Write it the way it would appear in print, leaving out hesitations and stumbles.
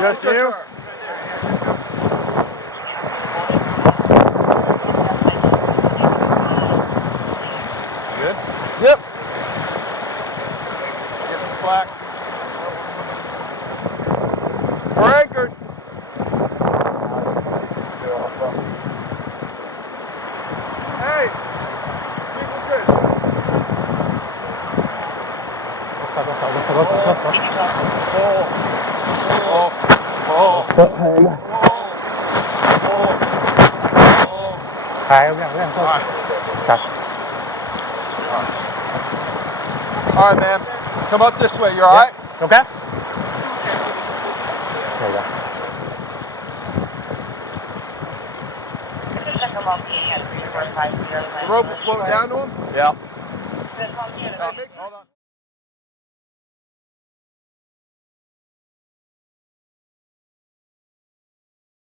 Just you? Good? Yep. Get some slack. We're anchored. Hey, people good. All right, man. Come up this way. You all right? Okay. The rope will float down to him? Yeah. Make sure.